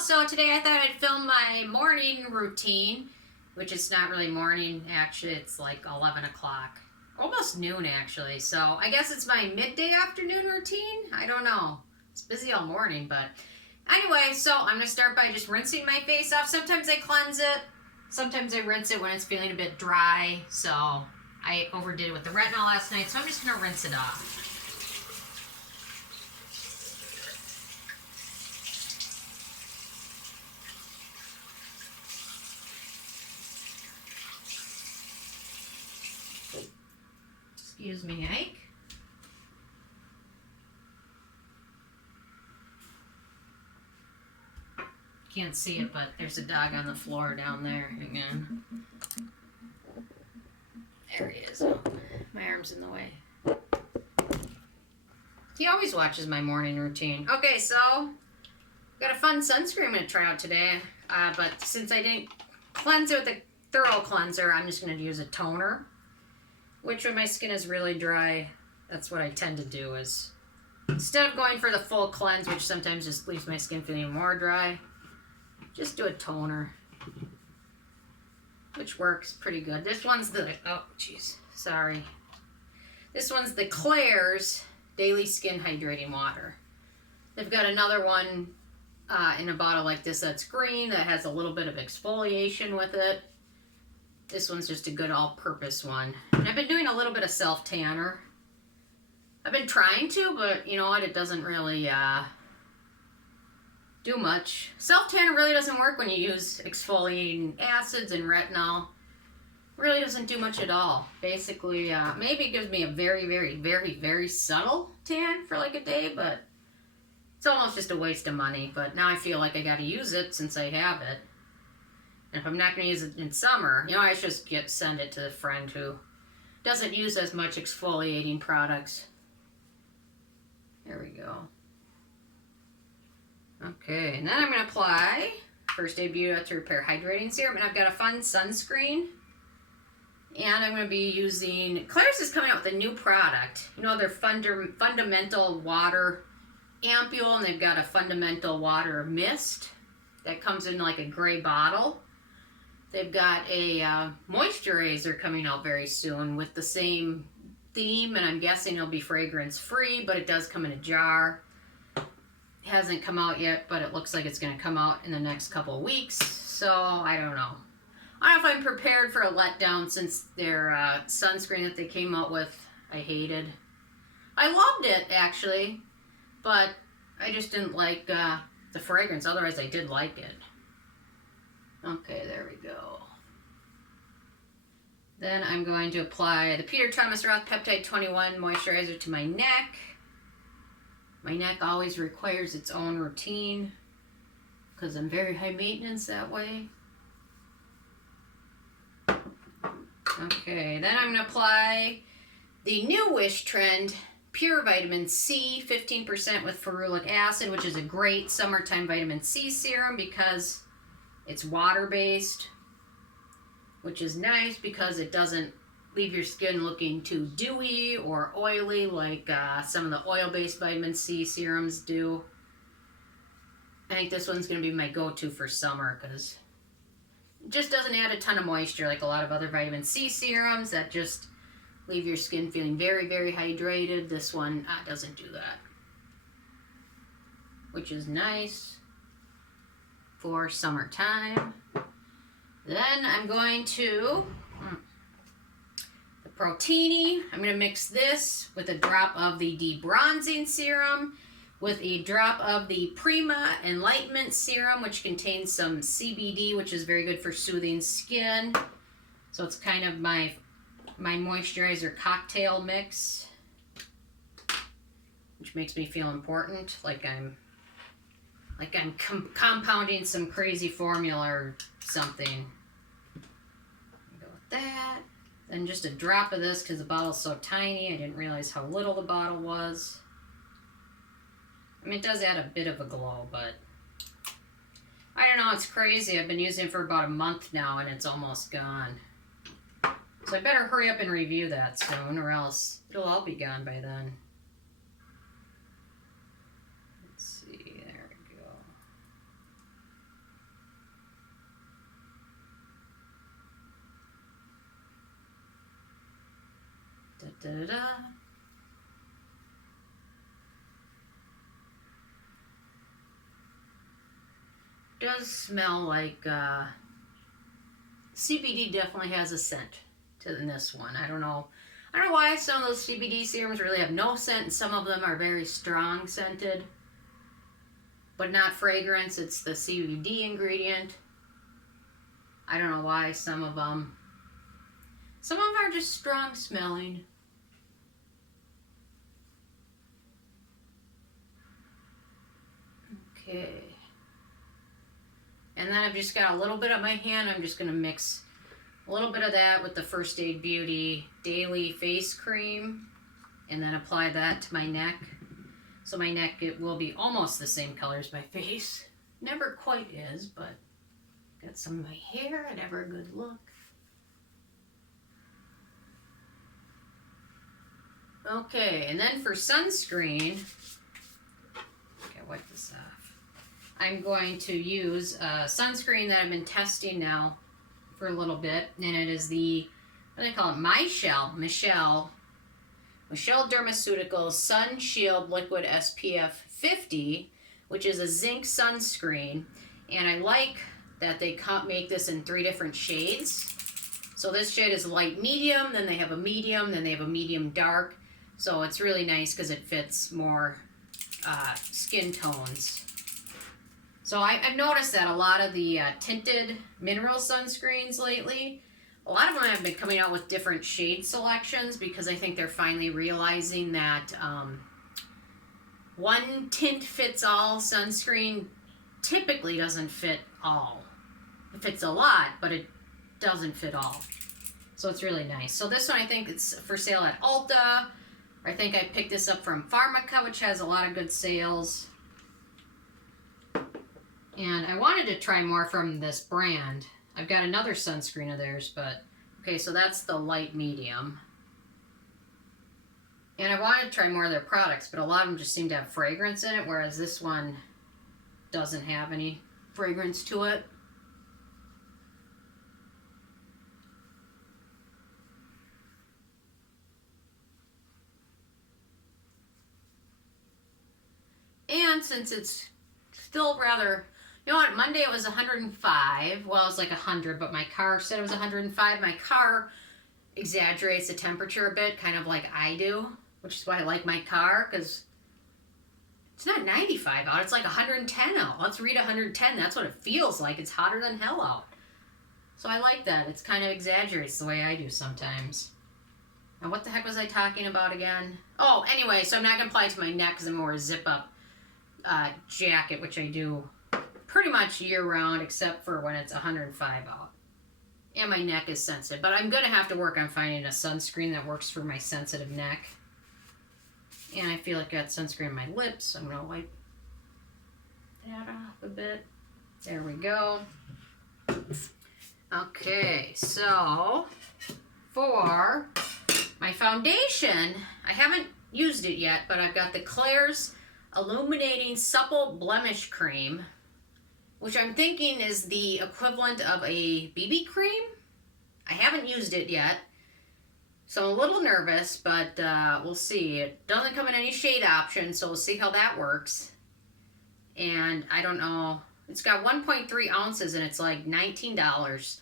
So today I thought I'd film my morning routine, which is not really morning, actually it's like 11 o'clock. Almost noon actually, so I guess it's my midday afternoon routine? I don't know. It's busy all morning, but anyway, so I'm going to start by just rinsing my face off. Sometimes I cleanse it, sometimes I rinse it when it's feeling a bit dry, so I overdid it with the retinol last night, so I'm just going to rinse it off. Excuse me, Ike. Can't see it, but there's a dog on the floor down there again. There he is. Oh, my arm's in the way. He always watches my morning routine. Okay, so got a fun sunscreen I'm going to try out today. But since I didn't cleanse it with a thorough cleanser, I'm just going to use a toner. Which when my skin is really dry, that's what I tend to do is, instead of going for the full cleanse, which sometimes just leaves my skin feeling more dry, just do a toner, which works pretty good. This one's the, oh jeez, sorry. This one's the Klairs Daily Skin Hydrating Water. They've got another one in a bottle like this that's green that has a little bit of exfoliation with it. This one's just a good all-purpose one. And I've been doing a little bit of self-tanner. I've been trying to, but you know what? It doesn't really do much. Self-tanner really doesn't work when you use exfoliating acids and retinol. It really doesn't do much at all. Basically, maybe it gives me a very, very, very, very subtle tan for like a day, but it's almost just a waste of money. But now I feel like I got to use it since I have it. And if I'm not going to use it in summer, you know, I just send it to a friend who doesn't use as much exfoliating products. There we go. Okay, and then I'm going to apply First Aid Beauty to Repair Hydrating Serum. And I've got a fun sunscreen. And I'm going to be using, Klairs is coming out with a new product. You know, their fundamental water ampule, and they've got a fundamental water mist that comes in like a gray bottle. They've got a moisturizer coming out very soon with the same theme, and I'm guessing it'll be fragrance-free, but it does come in a jar. It hasn't come out yet, but it looks like it's going to come out in the next couple of weeks, so I don't know. I don't know if I'm prepared for a letdown since their sunscreen that they came out with, I hated. I loved it, actually, but I just didn't like the fragrance. Otherwise, I did like it. Okay, there we go. Then I'm going to apply the Peter Thomas Roth Peptide 21 moisturizer to my neck. My neck always requires its own routine because I'm very high maintenance that way. Okay, then I'm going to apply the new Wishtrend Pure Vitamin C 15% with ferulic acid, which is a great summertime vitamin C serum because it's water-based, which is nice because it doesn't leave your skin looking too dewy or oily like some of the oil-based vitamin C serums do. I think this one's going to be my go-to for summer because it just doesn't add a ton of moisture like a lot of other vitamin C serums that just leave your skin feeling very, very hydrated. This one doesn't do that, which is nice for summertime. Then I'm going to the Protini. I'm going to mix this with a drop of the debronzing serum with a drop of the Prima Enlightenment serum, which contains some CBD, which is very good for soothing skin. So it's kind of my moisturizer cocktail mix, which makes me feel important, like I'm compounding some crazy formula or something. Go with that. Then just a drop of this because the bottle's so tiny. I didn't realize how little the bottle was. I mean, it does add a bit of a glow, but I don't know, it's crazy. I've been using it for about a month now and it's almost gone. So I better hurry up and review that soon or else it'll all be gone by then. Let's see, there we go. Da-da-da. Does smell like CBD. Definitely has a scent to this one. I don't know why some of those CBD serums really have no scent and some of them are very strong scented, but not fragrance. It's the CBD ingredient. I don't know why some of them are just strong smelling. Okay. And then I've just got a little bit on my hand. I'm just going to mix a little bit of that with the First Aid Beauty Daily Face Cream and then apply that to my neck. So my neck, it will be almost the same color as my face. Never quite is, but got some of my hair and ever a good look. Okay, and then for sunscreen, okay, wipe this off. I'm going to use sunscreen that I've been testing now for a little bit, and it is the, what do they call it, Mychelle Dermaceuticals Sun Shield Liquid SPF 50, which is a zinc sunscreen, and I like that they make this in 3 different shades. So this shade is light medium, then they have a medium, then they have a medium dark, so it's really nice because it fits more skin tones. So I've noticed that a lot of the tinted mineral sunscreens lately, a lot of them have been coming out with different shade selections because I think they're finally realizing that one tint fits all sunscreen typically doesn't fit all. It fits a lot, but it doesn't fit all. So it's really nice. So this one I think it's for sale at Ulta. I think I picked this up from Pharmaca, which has a lot of good sales. And I wanted to try more from this brand. I've got another sunscreen of theirs, but okay, so that's the light medium. And I wanted to try more of their products, but a lot of them just seem to have fragrance in it, whereas this one doesn't have any fragrance to it. And since it's still rather, you know what, Monday it was 105. Well, it was like 100, but my car said it was 105. My car exaggerates the temperature a bit, kind of like I do, which is why I like my car, because it's not 95 out. It's like 110 out. Let's read 110. That's what it feels like. It's hotter than hell out. So I like that. It's kind of exaggerates the way I do sometimes. And what the heck was I talking about again? Oh, anyway, so I'm not going to apply it to my neck because I'm more a zip-up jacket, which I do pretty much year-round except for when it's 105 out. And my neck is sensitive. But I'm going to have to work on finding a sunscreen that works for my sensitive neck. And I feel like I got sunscreen on my lips. I'm going to wipe that off a bit. There we go. Okay, so for my foundation, I haven't used it yet, but I've got the Klairs Illuminating Supple Blemish Cream, which I'm thinking is the equivalent of a BB cream. I haven't used it yet, so I'm a little nervous, but we'll see. It doesn't come in any shade option, so we'll see how that works. And I don't know. It's got 1.3 ounces and it's like $19.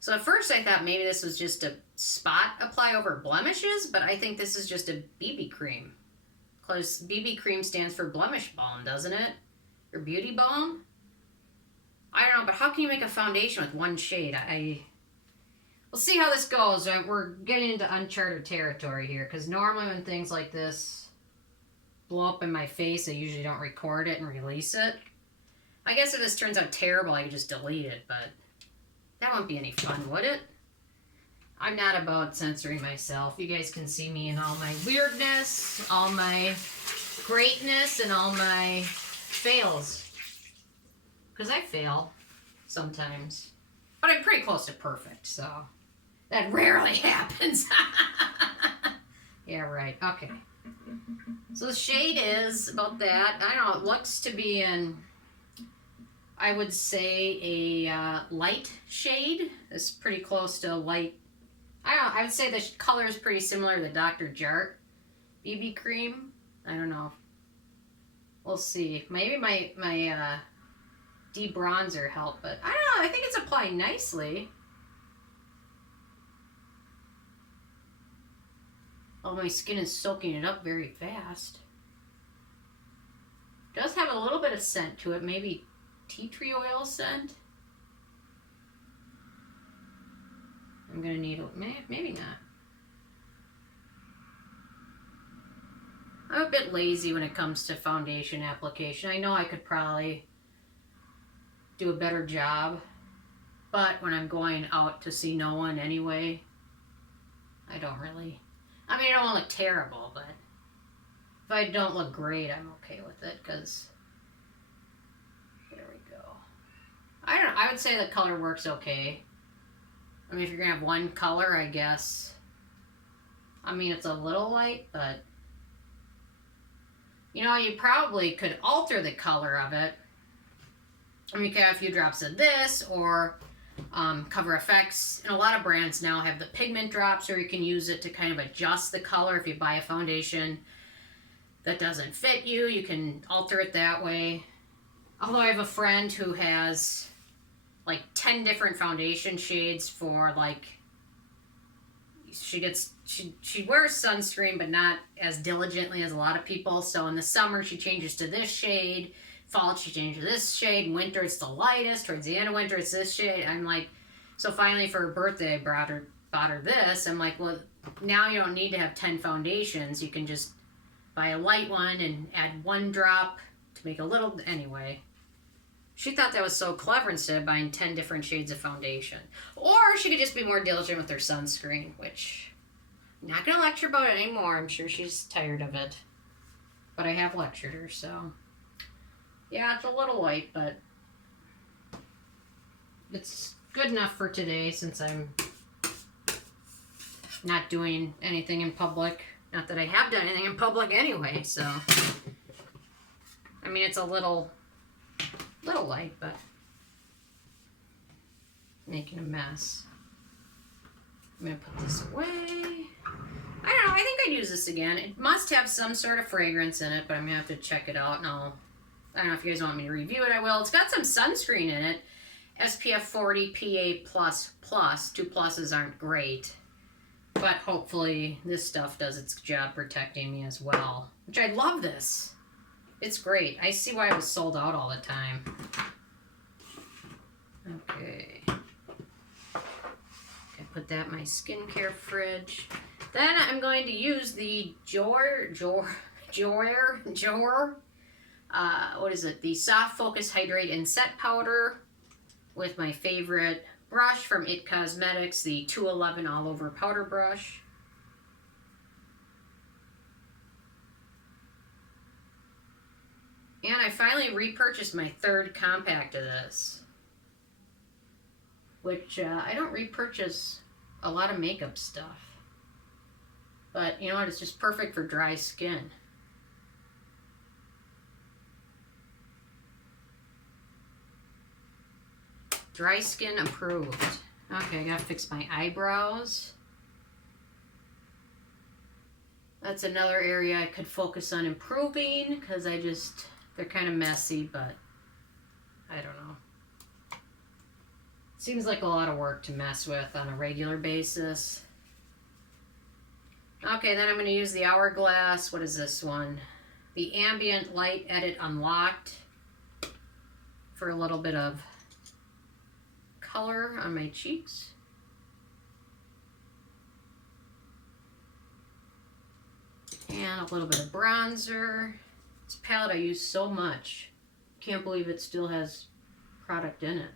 So at first I thought maybe this was just a spot apply over blemishes, but I think this is just a BB cream. Because BB cream stands for Blemish Balm, doesn't it? Or Beauty Balm? I don't know, but how can you make a foundation with one shade? We'll see how this goes. We're getting into uncharted territory here, because normally when things like this blow up in my face, I usually don't record it and release it. I guess if this turns out terrible, I could just delete it, but that won't be any fun, would it? I'm not about censoring myself. You guys can see me in all my weirdness, all my greatness, and all my fails. Because I fail sometimes. But I'm pretty close to perfect, so that rarely happens. Yeah, right. Okay. So the shade is about that. I don't know, it looks to be in, I would say, a light shade. It's pretty close to a light I don't know, I would say the color is pretty similar to the Dr. Jart BB cream. I don't know. We'll see. Maybe my de-bronzer helped, but I don't know. I think it's applying nicely. Oh, my skin is soaking it up very fast. Does have a little bit of scent to it, maybe tea tree oil scent. I'm gonna need, maybe not. I'm a bit lazy when it comes to foundation application. I know I could probably do a better job, but when I'm going out to see no one anyway, I don't really, I mean, I don't look terrible, but if I don't look great, I'm okay with it, because, there we go. I don't know, I would say the color works okay. I mean, if you're going to have one color, I guess. I mean, it's a little light, but, you know, you probably could alter the color of it. I mean, you can have a few drops of this, or Cover FX. And a lot of brands now have the Pigment Drops, or you can use it to kind of adjust the color. If you buy a foundation that doesn't fit you, you can alter it that way. Although I have a friend who has like 10 different foundation shades for like, she wears sunscreen, but not as diligently as a lot of people. So in the summer, she changes to this shade. Fall, she changes to this shade. Winter, it's the lightest. Towards the end of winter, it's this shade. I'm like, so finally for her birthday, I bought her this. I'm like, well, now you don't need to have 10 foundations. You can just buy a light one and add one drop to make a little, anyway. She thought that was so clever instead of buying 10 different shades of foundation. Or she could just be more diligent with her sunscreen, which I'm not going to lecture about it anymore. I'm sure she's tired of it. But I have lectured her, so. Yeah, it's a little light, but it's good enough for today since I'm not doing anything in public. Not that I have done anything in public anyway, so. I mean, it's a little light, but making a mess. I'm going to put this away. I don't know, I think I'd use this again. It must have some sort of fragrance in it, but I'm going to have to check it out, and I don't know if you guys want me to review it, I will. It's got some sunscreen in it. SPF 40 PA++. 2 pluses aren't great, but hopefully this stuff does its job protecting me as well. Which I love this. It's great. I see why it was sold out all the time. Okay. I put that in my skincare fridge. Then I'm going to use the Jouer, what is it? The Soft Focus Hydrate and Set Powder with my favorite brush from IT Cosmetics, the 211 All Over Powder Brush. And I finally repurchased my third compact of this, which I don't repurchase a lot of makeup stuff. But you know what? It's just perfect for dry skin. Dry skin approved. Okay, I gotta fix my eyebrows. That's another area I could focus on improving because they're kind of messy, but I don't know. Seems like a lot of work to mess with on a regular basis. Okay, then I'm going to use the Hourglass. What is this one? The Ambient Light Edit Unlocked for a little bit of color on my cheeks. And a little bit of bronzer. This palette I use so much. Can't believe it still has product in it.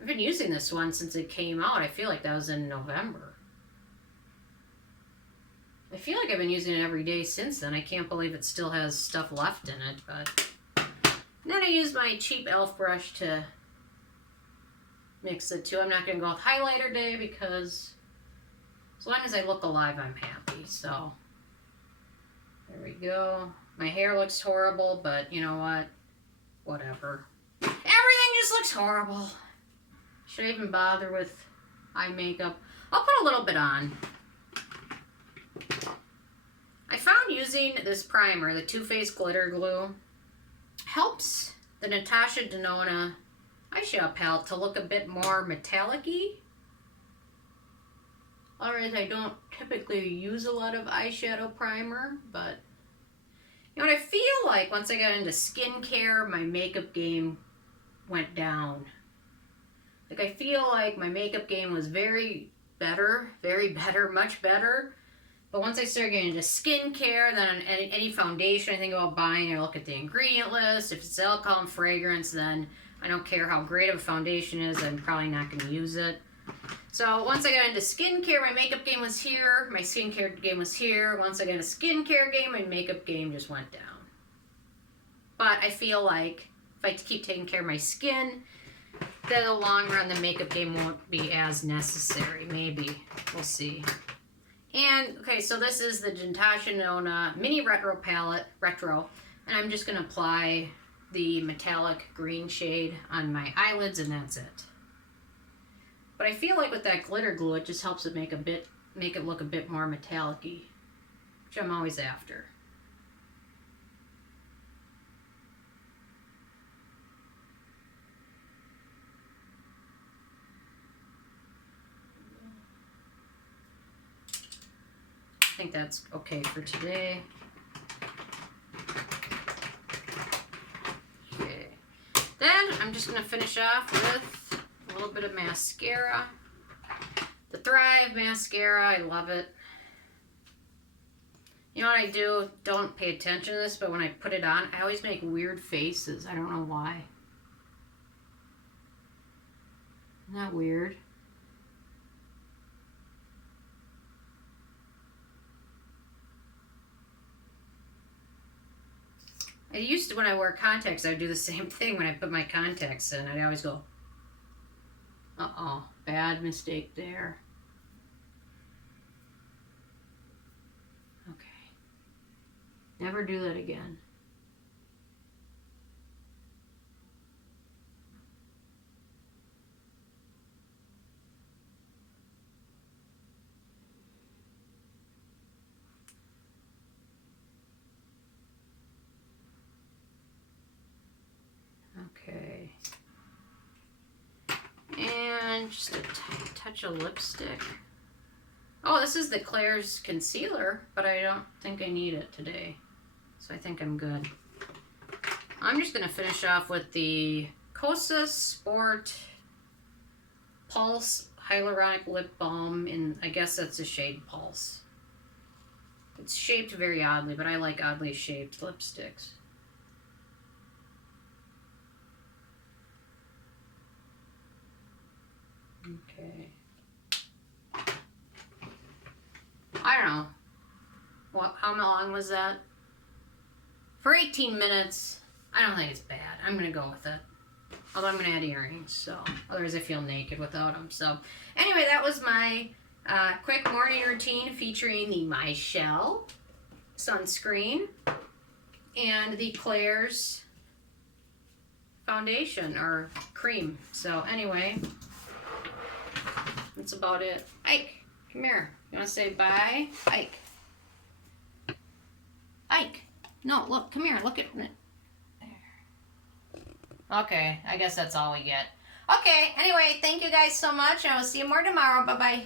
I've been using this one since it came out. I feel like that was in November. I feel like I've been using it every day since then. I can't believe it still has stuff left in it. But then I use my cheap e.l.f. brush to mix the two. I'm not going to go with highlighter day because as long as I look alive, I'm happy. So there we go. My hair looks horrible, but you know what? Whatever. Everything just looks horrible. Should I even bother with eye makeup? I'll put a little bit on. I found using this primer, the Too Faced Glitter Glue, helps the Natasha Denona eyeshadow palette to look a bit more metallic-y. Alright, I don't typically use a lot of eyeshadow primer, but you know what I feel like once I got into skincare, my makeup game went down. Like I feel like my makeup game was very better, much better. But once I started getting into skincare, then on any foundation I think about buying, I look at the ingredient list. If it's alcohol and fragrance, then I don't care how great of a foundation is, I'm probably not going to use it. So once I got into skincare, my makeup game was here, my skincare game was here. Once I got a skincare game, my makeup game just went down. But I feel like if I keep taking care of my skin, then in the long run, the makeup game won't be as necessary. Maybe. We'll see. And, okay, so this is the Natasha Denona Mini Retro Palette, and I'm just going to apply the metallic green shade on my eyelids, and that's it. But I feel like with that glitter glue, it just helps it make it look a bit more metallic-y, which I'm always after. I think that's okay for today. Okay. Then I'm just going to finish off with a little bit of mascara. The Thrive mascara, I love it. You know what I do? Don't pay attention to this, but when I put it on, I always make weird faces. I don't know why. Isn't that weird? I used to, when I wear contacts, I would do the same thing when I put my contacts in. I'd always go, uh-oh, bad mistake there. Okay. Never do that again. Okay. And just a touch of lipstick. Oh, this is the Klairs concealer, but I don't think I need it today. So I think I'm good. I'm just going to finish off with the Kosas Sport Pulse Hyaluronic Lip Balm in, I guess that's the shade Pulse. It's shaped very oddly, but I like oddly shaped lipsticks. Okay. I don't know. What? How long was that? For 18 minutes. I don't think it's bad. I'm going to go with it. Although I'm going to add earrings, so otherwise I feel naked without them. So anyway, that was my quick morning routine featuring the Mychelle sunscreen and the Klairs foundation or cream. So anyway, that's about it. Ike, come here. You want to say bye? Ike. Ike. No, look, come here. Look at it. Okay, I guess that's all we get. Okay, anyway, thank you guys so much. I will see you more tomorrow. Bye-bye.